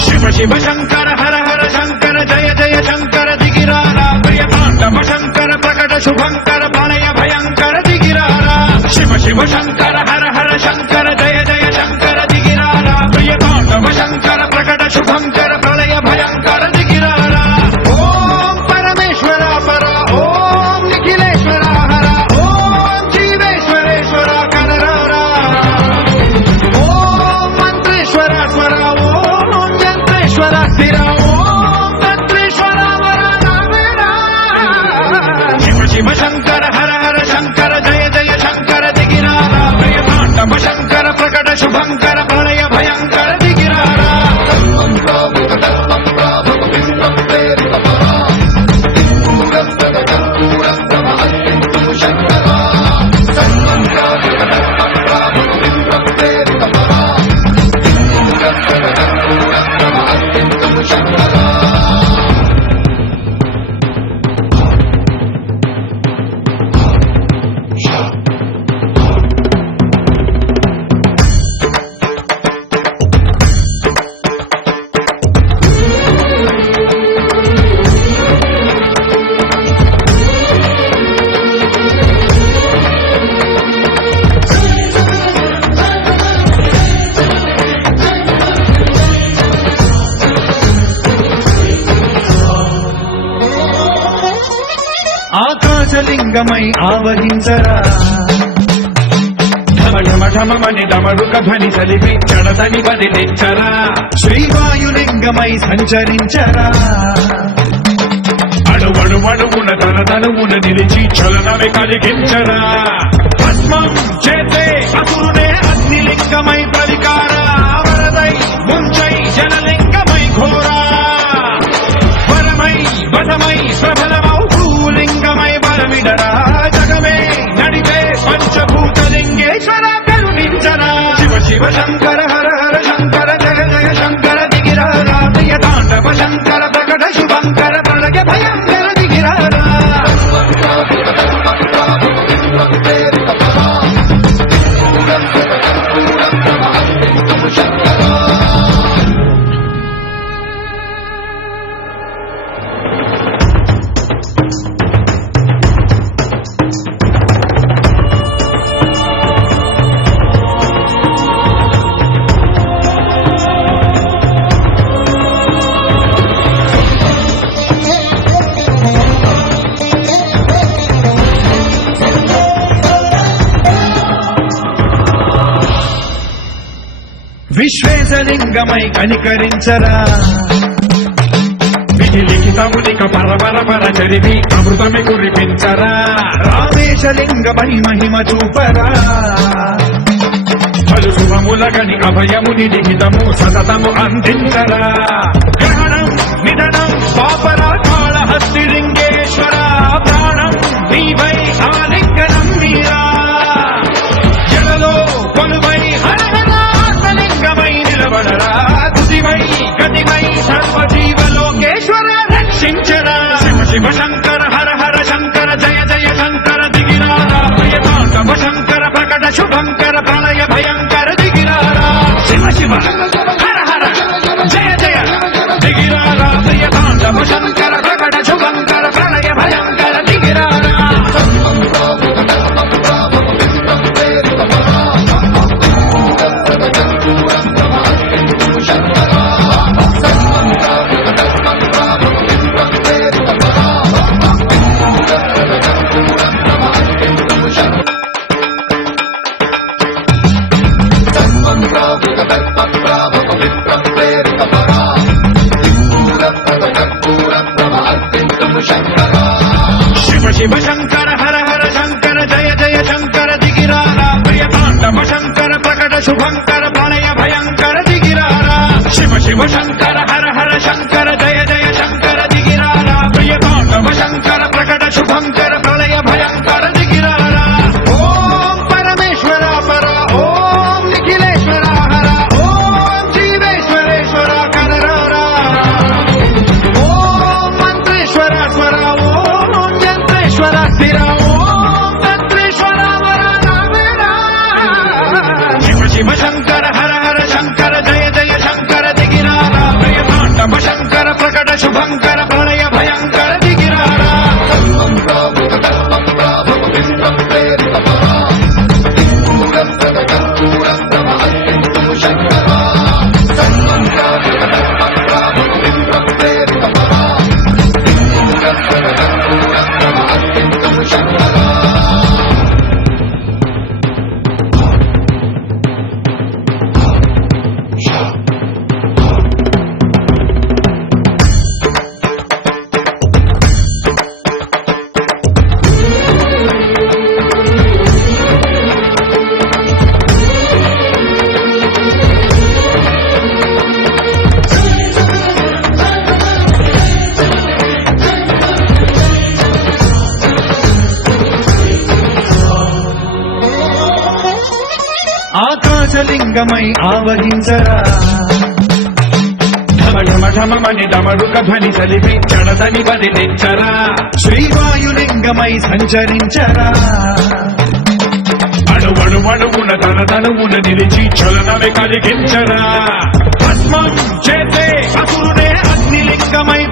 శివ శివ శంకర హర హర శంకర జయ జయ శంకర దిగిరారా ప్రియ తాండవ శంకర ప్రకట శుభంకర ప్రళయ భయంకర దిగిరారా శివ శివ శంకర హర హర శంకర జయ జయ శంకర దిగిరారా ప్రియ తాండవ శంకర ప్రకట శుభంకర ప్రళయ భయంకర దిగిరారా ఓం పరమేశ్వర పర ఓం నిఖిలేశ్వర హర ఓం జీవేశ్వరేశ్వర కనరారా ఓం మంత్రేశ్వర స్వర ఓం యంత్రేశ్వర స్థిర ఓం తంత్రేశ్వర వర నామేరా శివ శివ శంకర హర హర శంకర జయ జయ శంకర దిగిరారా ప్రియ తాండవ శంకర ప్రకట శుభంకర ప్రళయ భయంకర దిగిరారా ఆకాశలింగమై ఆవహించరా ఢమఢమఢమని డమరుక ధ్వని సలిపి చడతని బదిలించరా శ్రీవాయులింగమై సంచరించరా అణువణువున తన తనువున నిలిచి చలనమే కలిగించరా భస్మం చేసే అసురునే అగ్నిలింగమై ప్రవికారా వరదై ముంచై జనలింగమై ఘోరా వరమై వదమై ప్రబలమౌ భూలింగమై బలమిడరా జగమే నడిపే పంచభూతలింగేశ్వర కరుణించరా శివ శివ శంకర హర హర శంకర జయ జయ శంకర దిగిరారా ప్రియ తాండవ శంకర ప్రకట శుభంకర ప్రళయ భయంకర దిగిరారా విశ్వేశలింగమై కనికరించరా విధి లిఖితమునిక పరపర పర చరివి అమృతమి కురిపించరా రామేశలింగమై మహిమ చూపరా పలు శుభములగని అభయముని లిఖితము సతతము అందించరా గ్రహణం నిధనం పాపర కాళహస్తి లింగేశ్వర ప్రాణం నీవై ఆలింగనం మీరా జలలో కొలువై హర లింగమై నిలబడరా తుదివై గతివై సర్వజీవలోకేశ్వర రక్షించరా శివ శివ శంకర హర హర శంకర జయ జయ శంకర దిగిరారా ప్రియ తాండవ శంకర ప్రకట శుభంకర ప్రళయ భయంకర దిగిరారా శివ శివ హర హర జయ జయ దిగిరారా ప్రియ తాండవ శంకర ప్రకట శుభంకర ప్రళయ భయంకర దిగిరారా శివ శివ శంకర హర హర శంకర జయ జయ శంకర దిగిరారా ప్రియ తాండవ శంకర ప్రకట శుభంకర ప్రళయ భయంకర దిగిరారా శివ శివ శంకర హర హర శంకర జయ జయ శంకర దిగిరారా ప్రియ తాండవ శంకర ప్రకట శుభంకర ప్రళయ భయంకర దిగిరారా ఓం పరమేశ్వర పర ఓం నిఖిలేశ్వర హర ఓం జీవేశ్వరేశ్వర కనరారా ఓం మంత్రేశ్వర స్వర ఓం యంత్రేశ్వర స్థిర ఓం తంత్రేశ్వర వర శంకర ప్రళయ భయంకర దిగిరారా ఆకాశలింగమై ఆవహించరా ఢమఢమఢమని డమరుక ధ్వని సలిపి చడదని బదిలించరా శ్రీవాయులింగమై సంచరించరా అణువణువున తనవున నిలిచి చలనమే కలిగించరా భస్మం చేసే అసురుడే అగ్నిలింగమై